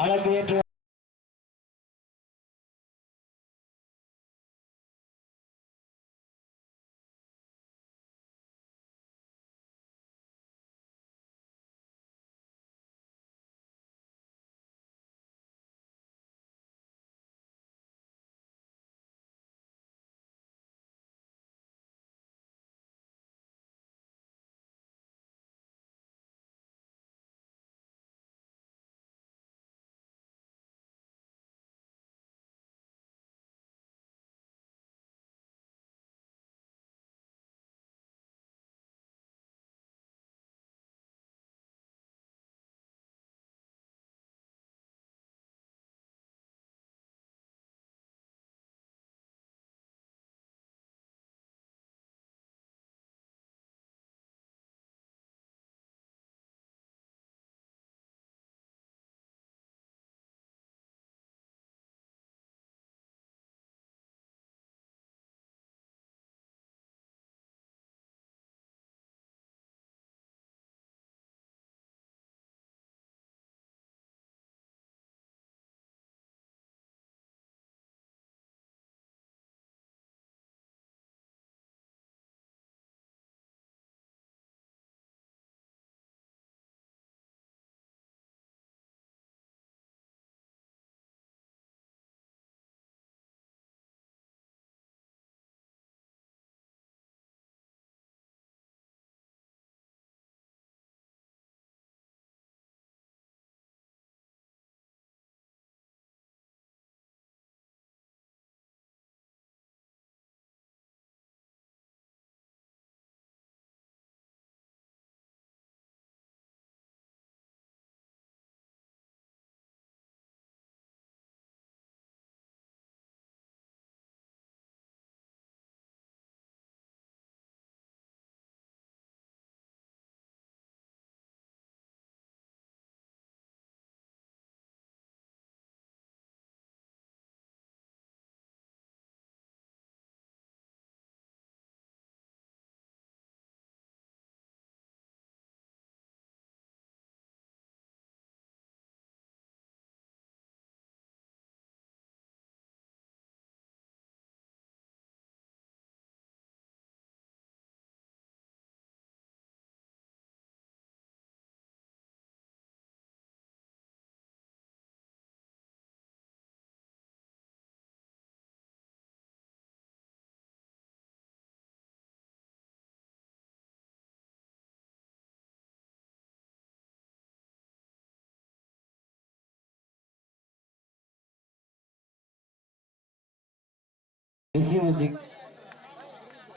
அழைப்பு ஏற்று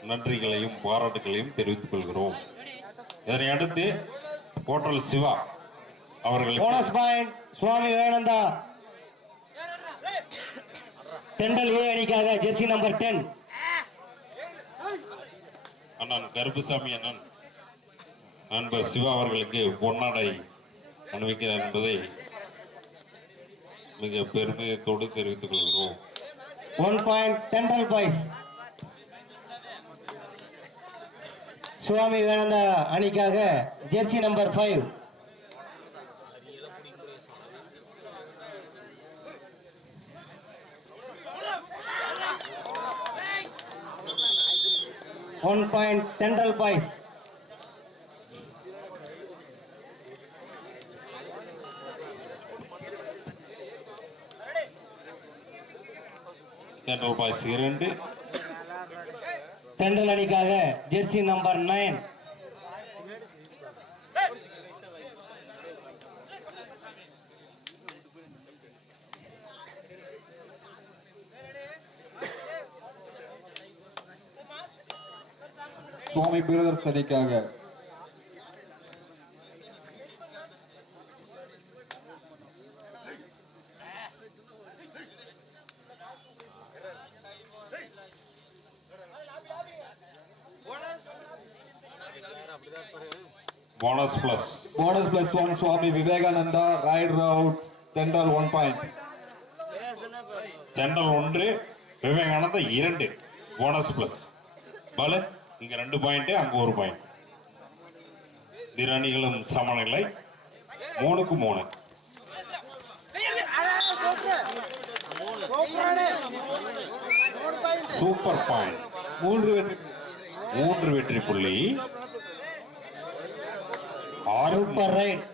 நன்றிகளையும் பாராட்டுகளையும் தெரிவித்துக் கொள்கிறோம். இதனை அடுத்து கோட்டல் சிவா அவர்கள் போனஸ் பாயிண்ட் சுவாமி விவேகானந்தா தெண்டல் ஏ அணிக்காக ஜெர்சி நம்பர் 10 அண்ணன் கருப்புசாமி அண்ணன் நண்பர் சிவா அவர்களுக்கு பொன்னாடை அணிவிக்கிறார் என்பதை மிக பெருமிதத்தோடு தெரிவித்துக் கொள்கிறோம். 1 பாயிண்ட் தெண்டல் பாய்ஸ் சுவாமி விவேகானந்தா அணிக்காக ஜெர்சி நம்பர் 5 1 பாயிண்ட் தெண்டல் பாய்ஸ் தென்றல் பாய்ஸ் 2 தெண்டல் அணிக்காக ஜெர்சி நம்பர் 9 சுவாமி பிரதர்ஸ் அணிக்காக bonus plus 1 Swami Vivekananda right route தென்றல் 1 பாயிண்ட் தென்றல் 1 விவேகானந்தா 2 போனஸ் பிளஸ் பாலு இங்க 2 பாயிண்ட் அங்க 1 பாயிண்ட். இரு அணிகளும் சமநிலை 3-3. Super point. 3 வெற்றி புள்ளி. 6 சூப்பர் ரைட்.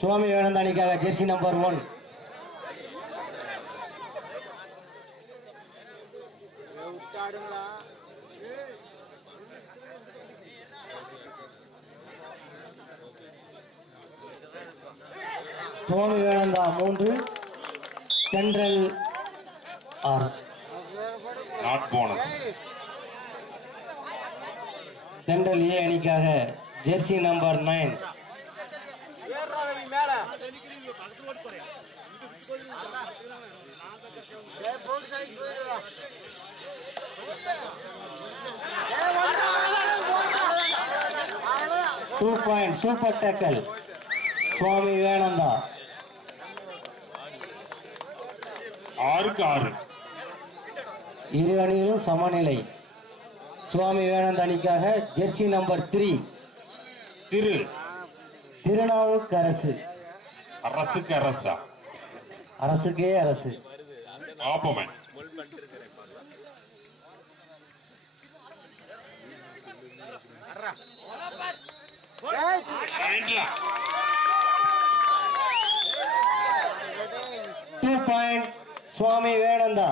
சுவாமி விவேகானந்தா அணிக்காக ஜெர்சி நம்பர் 1. சுவாமி விவேகானந்தா 3, தென்றல் 6. Not bonus. தென்றல் ஏ அணிக்காக jersey number 9. Two point super tackle Swami Vivekananda. 6க்கு 6. இரு அணியிலும் சமநிலை. சுவாமி விவேகானந்தா அணிக்காக ஜெர்சி நம்பர் 3. திருநாவுக்கரசு. அரசுக்கு அரசா? அரசுக்கே அரசு. பாப்பமே. Two point Swami Vivekananda.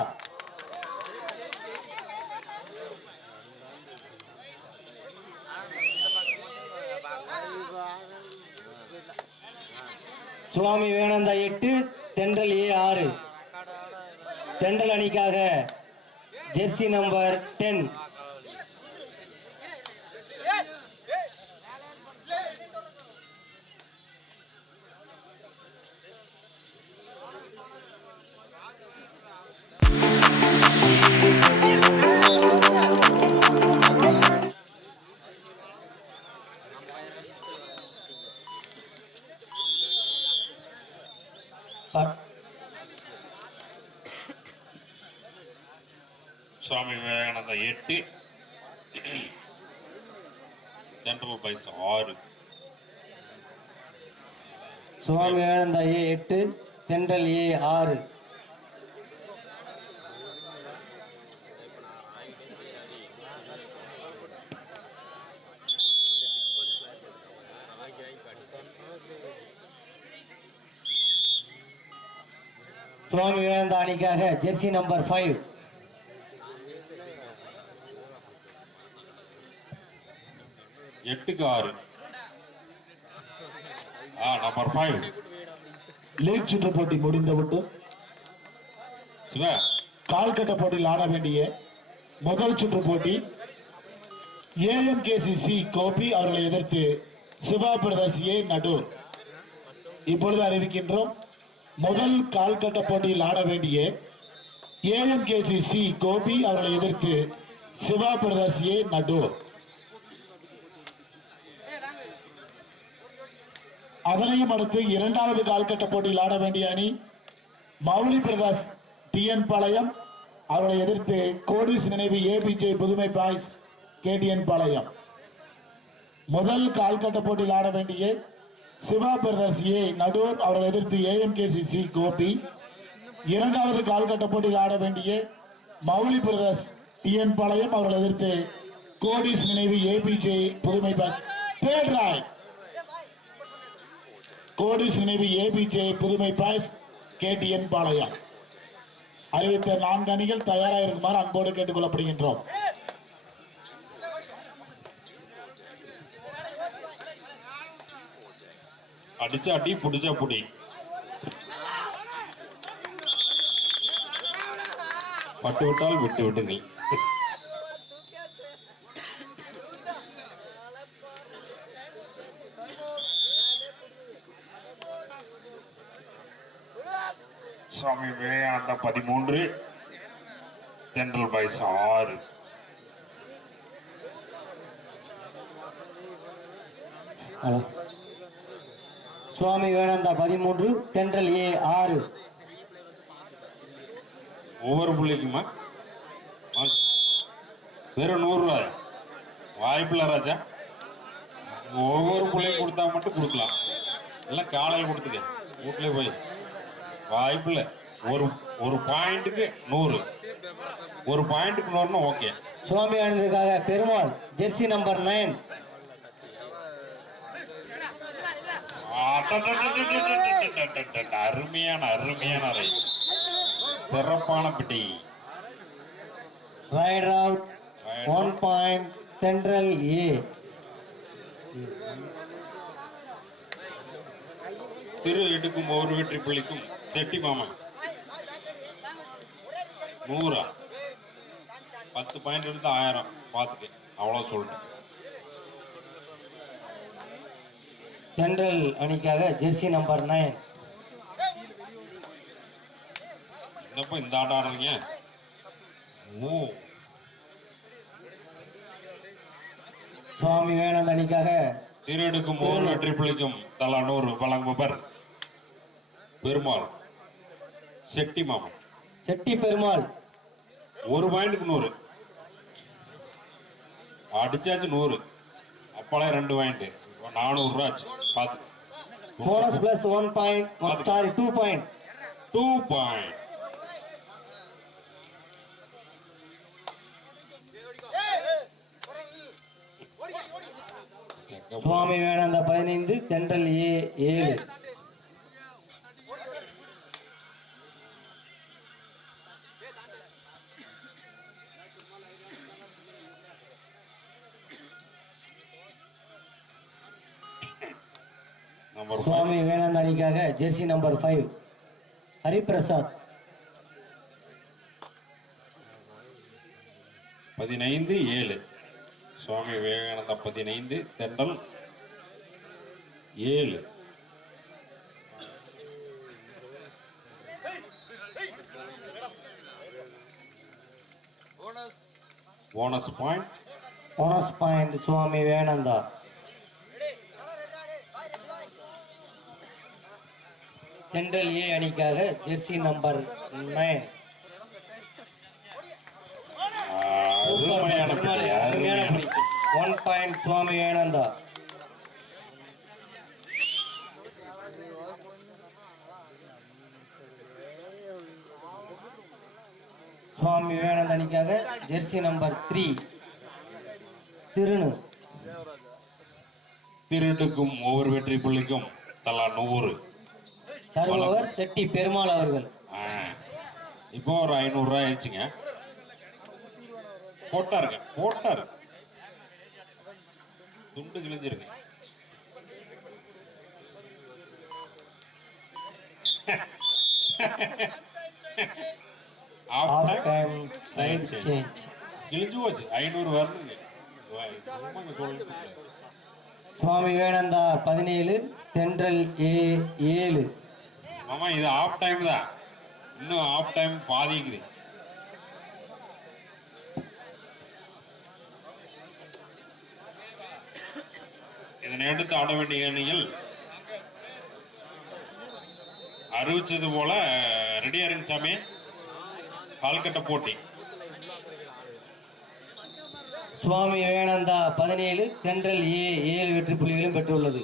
சுவாமி விவேகானந்தா 8, தென்றல் ஏ 6. தென்றல் அணிக்காக ஜெர்சி நம்பர் 10. சுவாமி விவேகானந்தா 8, தென்றல் பாய்ஸ் 6. சுவாமி விவேகானந்தா ஏ 8, தென்றல் ஏ 6. சுவாமி விவேகானந்தா அணிக்காக ஜெர்சி நம்பர் 5. எட்டுக்கு 6. நம்பர் 5. லீக் சுற்று போட்டி முடிந்துவிட்டு சிவா கால்கட்ட போட்டியில் ஆட வேண்டிய முதல் சுற்று போட்டி AMKCC கோபி அவர்களை எதிர்த்து சிவா பிரதர்ஸ் ஏ நடூர். இப்பொழுது அறிவிக்கின்றோம், முதல் கால்கட்ட போட்டியில் ஆட வேண்டிய AMKCC கோபி அவர்களை எதிர்த்து சிவா பிரதர்ஸ் ஏ நடூர். அதனையும் அடுத்து இரண்டாவது கால்கட்ட போட்டியில் ஆட வேண்டிய அணி மௌலி பிரதாஸ் TN பாளையம் அவர்களை எதிர்த்து கோடிஸ் நினைவு ABJ புதுமை பாய்ஸ் KTN பாளையம். முதல் கால்கட்ட போட்டியில் ஆட வேண்டிய சிவா பிரதர்ஸ் ஏ நடூர் அவர்களை எதிர்த்து AMKCC கோபி. இரண்டாவது கால்கட்ட போட்டியில் ஆட வேண்டிய மௌலி பிரதர்ஸ் TN பாளையம் அவர்களை எதிர்த்து கோடிஸ் நினைவு ABJ புதுமை பாய்ஸ். தேர்ட் ராய் கோடிஸ் நினைவு ABJ புதுமை பாய்ஸ் KTN பாளையம். அறிவித்த 4 அணிகள் தயாராக இருக்குமாறு அன்போடு கேட்டுக் கொள்ளப்படுகின்றோம். அடிச்சா அடி, புடிச்சா புடி. பட்டு விட்டால் விட்டு விடுங்கள். சுவாமி விவேகானந்தா 13, தென்றல் பாய்ஸ் 6. சுவாமி விவேகானந்தா 13, தென்றல் ஏ 6. ஒவ்வொரு புள்ளிக்குமா வெறும் 100 ரூபாய்? வாய்ப்பில்ல ராஜா. ஒவ்வொரு பிள்ளையும் கொடுத்தா மட்டும் கொடுக்கலாம், எல்லாம் காலையில் கொடுத்துக்க வீட்லயே போய். வாய்ப்பு இல்லை. ஒரு ஒரு பாயிண்ட்டுக்கு 100, ஒரு பாயிண்ட்டுக்கு 100ன்னா ஓகே. சுவாமி ஆனதுக்காக பெருமாள் ஜெர்சி நம்பர் 9. அருமையான அருமையான ரை, சிறப்பான பிடி. ரைடர் அவுட் 1 பாயிண்ட் சென்ட்ரல் ஏ. திரு எடுக்கும் ஒரு வெற்றி புள்ளிக்கும் செட்டி மாமன் 100. 10 பாயிண்ட் எடுத்து 1000 பார்த்துக்க, அவ்வளோ சொல்லிட்டேன். சென்ட்ரல் அணிக்காக ஜெர்சி நம்பர் 9. என்னப்பா இந்த ஆட்டம் ஆடுறீங்க? ஓ, சுவாமி வேணாந்த அணிக்காக திரு எடுக்கும் ஒரு வெற்றி புள்ளிக்கும் தலா 100 வழங்குபவர் பெருமாள் செட்டி மாமன். செட்டி பெருமாள் ஒரு பாயிண்ட்டுக்கு 100 அடிச்சாச்சு. 100 அப்பளே 2 பாயிண்ட், 400 ரூபா ஆச்சு. பார்த்து bonus plus 1 point, sorry 2 point. 2 point. Swami Vivekananda 15, central A 7. சுவாமி வேணாந்த அணிக்காக jersey number 5 Hariprasad. 15-7. Swami Vivekananda 15, Thendral 7. Bonus point. Bonus point Swami Vivekananda. Central A அணிக்காக ஜெர்சி நம்பர் 9. அருமையான பிடி, அருமையான பிடி. 1 பாயிண்ட் சுவாமி வேணாந்தா. சுவாமி விவேகானந்த அணிக்காக ஜெர்சி நம்பர் 3 திருணு. திருடுக்கும் ஒவ்வொரு வெற்றி புள்ளிக்கும் தலா 100. தருபவர் செட்டி பெருமாள் அவர்கள். இப்போ ஒரு 500 ரூபாய் ஆயிடுச்சுங்க. போட்டாருங்க, போட்டாரு, துண்டு கிழிஞ்சிருக்கு. Half time side change. கிழிஞ்சு போச்சு. 500 வரணுங்க. சும்மா இங்க சொல்லிட்டு. Swami Vivekananda 17, central A 7. ஆமா, இது ஆஃப் டைம் தான். இன்னும் ஆஃப் டைம் பாதிக்குது. இதனை எடுத்து ஆட வேண்டிய அணிகள் அறிவிச்சது போல ரெடியா இருங்க சாமி. கால்கட்ட போட்டி. சுவாமி விவேகானந்தா 17, சென்ட்ரல் ஏ 7 வெற்றி புள்ளிகளும் பெற்றுள்ளது.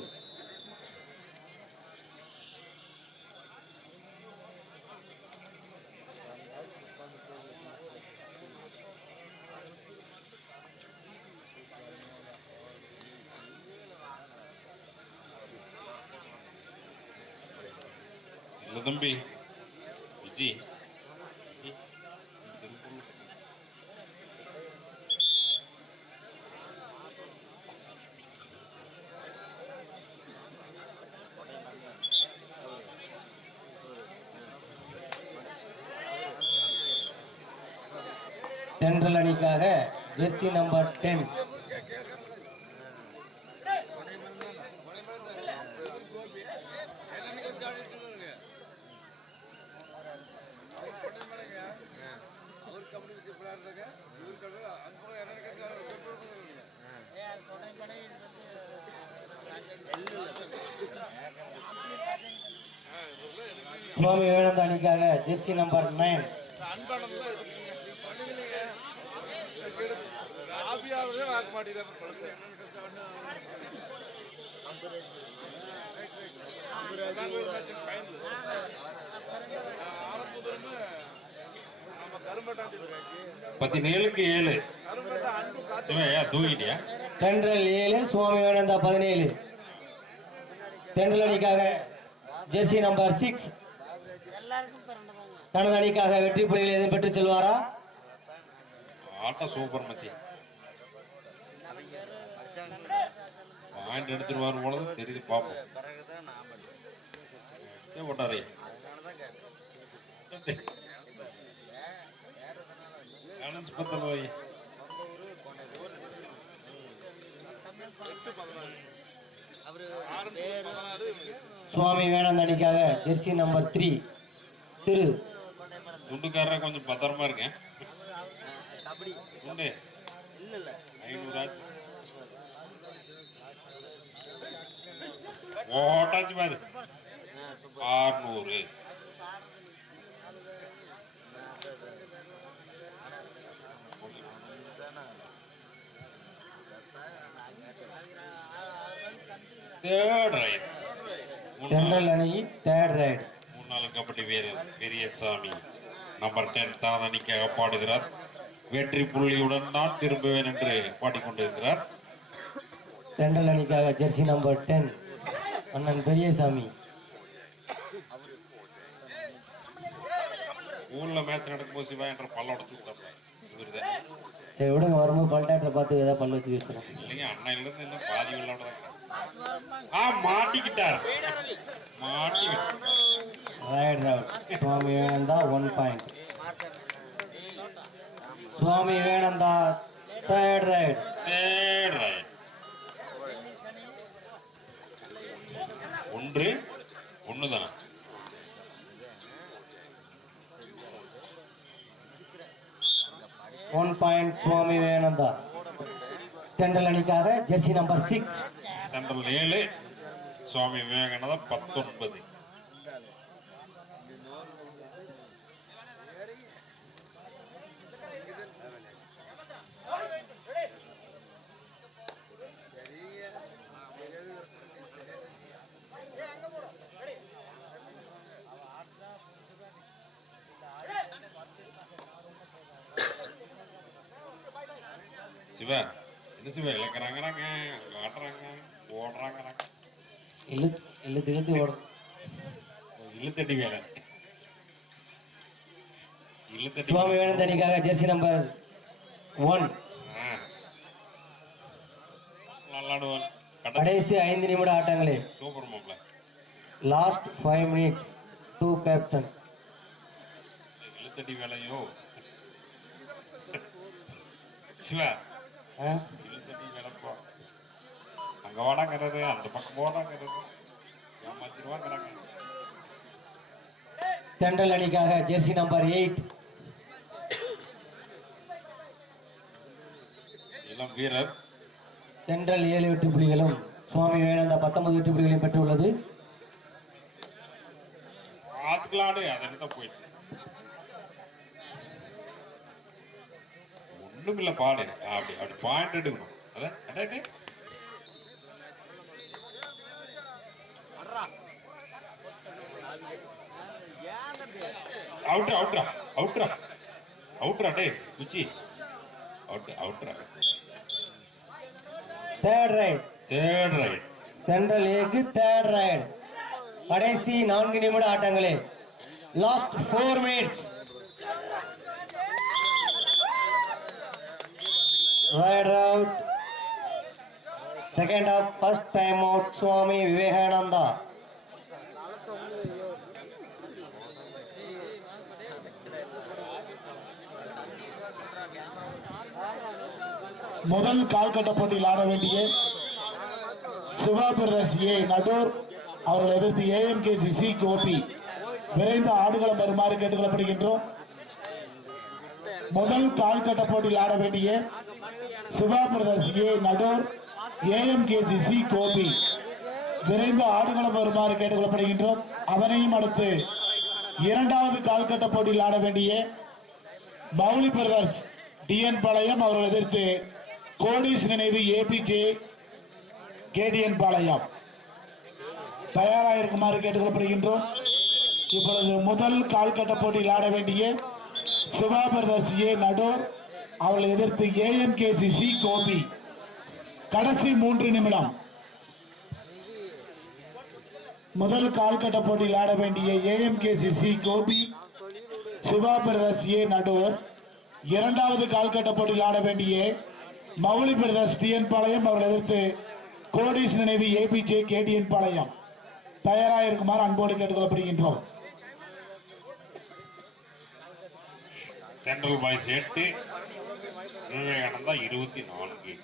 இல்ல தம்பி விஜய், சென்ட்ரல் அணிக்காக ஜெர்சி நம்பர் 10 சுவாமி விவேகானந்தா அணிக்காக ஜெர்சி நம்பர் 9 ஆபியாவே வாக்க மாட்டேங்குது. பதினேழுக்கு 7. சிவையா தூக்கிட்டியா? தென்றல் 7 சுவாமி விவேகானந்தா 17. தென்றல் அணிக்காக ஜெர்சி நம்பர் 6 தனது அணிக்காக வெற்றி புள்ளிகள் எதுவும் பெற்று செல்வாரா? ஆட்டம் சூப்பர் மச்சி. பாயிண்ட் எடுத்துருவாரு போலதான் தெரியுது, பாப்போம். ஏன் போட்டாரு? பேலன்ஸ் பத்தல வை. சுவாமி விவேகானந்தா அணிக்காக ஜெர்சி நம்பர் 3 திரு துண்டுக்காரரை கொஞ்சம் பத்திரமா இருக்கேன். துண்டு 500 ஆச்சு. ஓட்டாச்சு பாரு 600. Third right. தென்றல் அணி தேர்ட் ரைட். முன்னாள் கபடி வீரர் பெரியசாமி நம்பர் 10 தனது அணிக்காக பாடுகிறார். வெற்றி புள்ளியுடன் நான் திரும்புவேன் என்று பாடிக்கொண்டிருக்கிறார். தென்றல் அணிக்காக ஜெர்சி நம்பர் 10 அண்ணன் பெரியசாமி. ஊர்ல மேட்ச் நடக்கும்போது சிவா என்ற பல்ல உடச்சு விட்டாப்ல. இவருதான். சரி விடுங்க, வரும்போது பல்டாக்டரை பார்த்து ஏதாவது பல்லு வச்சு வச்சிடும். இல்லைங்க, அண்ணன் இருந்து இன்னும் பாதி விளையாடுறாங்க. மாட்டிக்கிட்டார். Right out. Swami Vivekananda 1 point. Swami Vivekananda third right. Third right. 1 தானே? One point Swami Vivekananda. தென்றல் அணிக்காக ஜெர்சி நம்பர் 6 தென்றல் 7 சுவாமி விவேகானந்தா 19. சிவா என்ன சிவா இழக்கிறாங்க, காட்டுறாங்க, ஓடுறாங்க. இழுத்து ஓடும். இழுத்தடி வேலை. சுவாமி விவேகானந்தா அணிக்காக ஜெர்சி நம்பர் 1 விளாடுவான். கடைசி 5 நிமிட ஆட்டங்களே. சூப்பர் மாப்ள. Last 5 minutes 2 captains. இழுத்தடி வேலையோ சிவா. இழுத்தடி வேலைப்போ அங்க வாடாங்கிறது, அந்த பக்கம் போடாங்கிறது, ஏமாத்திடுவாங்கிறாங்க. தென்றல் அணிக்காக ஜெர்சி நம்பர் 8 இளம் வீரர். தென்றல் 7 வெற்றி புள்ளிகளும் சுவாமி விவேகானந்தா 19 வெற்றி புள்ளிகளையும் பெற்றுள்ளது. ஆத்துக்கலாடு அதெல்லாம் போயிட்டு ஒண்ணும் இல்ல பாடு. அப்படி பாயிண்ட் எடுக்கணும். அதான் அவுட்ரா டே குச்சி அவுட்ரா. Third right. தென்றல் ஏக்கு தேர்ட் ரைட். கடைசி 4 நிமிட ஆட்டங்களே. Last 4 minutes. Right out. Second half first time out Swami Vivekananda. முதல் கால்கட்ட போட்டியில் ஆட வேண்டிய சிவா பிரதர்ஸ் ஏ நடூர் அவர்கள் எதிர்த்து AMKC சி கோபி விரைந்து ஆடுகளம் வருமாறு கேட்டுக்கொள்ளப்படுகின்றோம். முதல் கால்கட்ட போட்டியில் ஆட வேண்டிய Siva brothers A Nadur AMKC C Gobi விரைந்து ஆடுகளம் வருமாறு கேட்டுக்கொள்ளப்படுகின்றோம். அதனையும் அடுத்து இரண்டாவது கால்கட்ட போட்டியில் ஆட வேண்டிய மௌலி பிரதர்ஸ் DN பாளையம் அவர்கள் எதிர்த்து கோடிஸ் நினைவு APJ KDN பாளையம் தயாராக இருக்குமாறு கேட்டுக்கொள்ளப்படுகின்றோம். இப்பொழுது முதல் கால்கட்ட போட்டியில் ஆட வேண்டிய சிவா பிரதர்ஸ் ஏ நடோர் அவர்களை எதிர்த்து AMKCC கோபி. கடைசி 3 நிமிடம். முதல் கால்கட்ட போட்டியில் ஆட வேண்டிய AMKCC Gopi Siva brothers A நடோர். இரண்டாவது கால்கட்ட போட்டியில் ஆட வேண்டிய மௌலி பிரதர்ஸ் TN பாளையம் அவர்களை எதிர்த்து கோடிஸ் நினைவு APJ KTN பாளையம். தயாராக இருக்குமாறு அன்போடு கேட்டுக்கொள்ளப்படுகின்றோம். தென்றல் பாய்ஸ் 8 விவேகானந்தா 24.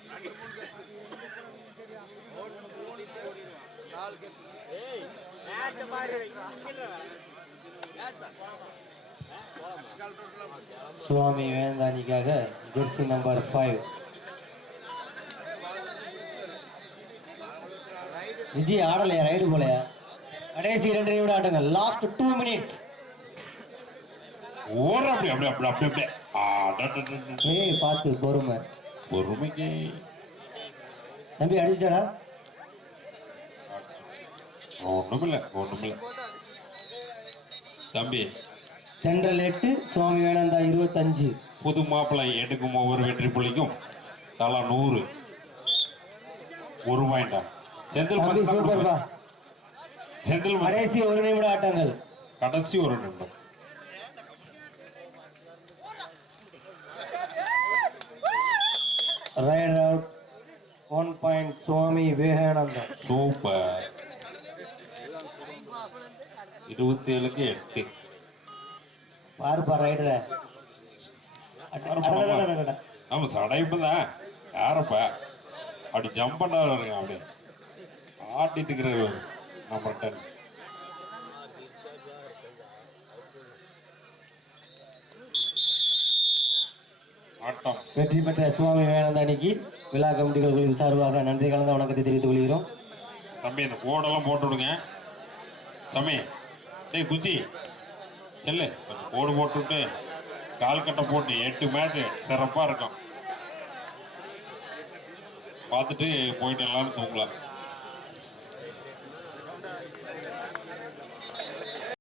சுவாமி வேந்தானிக்காக ஜெர்சி நம்பர் 5 விஜய் ஆடலையா, ரைடு போலையா? கடைசி 2 நிமிடம் ஆட்டங்கள். Last 2 minutes. ஓர அப்படி அப்படி அப்படி அப்படி அப்படி ஏய் பார்த்து பொறுமை. பொறுமைக்கு தம்பி அடிச்சிட்டாடா. ஒண்ணுமில்ல தம்பி. தென்றல் 8 சுவாமி வேணாந்தா 25. புது மாப்பிள்ளை எடுக்கும் ஒவ்வொரு வெற்றி புள்ளிக்கும் தலா 100. 1 பாயிண்டா? செந்தில் தம்பி சூப்பர்பா. செந்தில் கடைசி 1 நிமிட ஆட்டங்கள். கடைசி 1 நிமிடம். Right out 1 point Swami Vivekananda. Super. 27க்கு 8. பாருப்பா ரைடர. நம்ம சடைப்புதான் யாரப்பா அப்படி ஜம்ப் பண்ணாரு அப்படியே ஆட்டிட்டு இருக்கிற நம்ம 10. ஆட்டம் வெற்றி பெற்ற சுவாமி விவேகானந்தா அணிக்கு விழா கமிட்டிகள் குழு சார்பாக நன்றி கலந்த வணக்கத்தை தெரிவித்துக் கொள்கிறோம். தம்பி இந்த கோடெல்லாம் போட்டு விடுங்க சமய. டேய் குச்சி செல்லு கோடு போட்டுவிட்டு கால் கட்டை போட்டு 8 மேட்ச் சிறப்பாக இருக்கும். பார்த்துட்டு போயிட்டு எல்லாரும் தூங்கலாம்.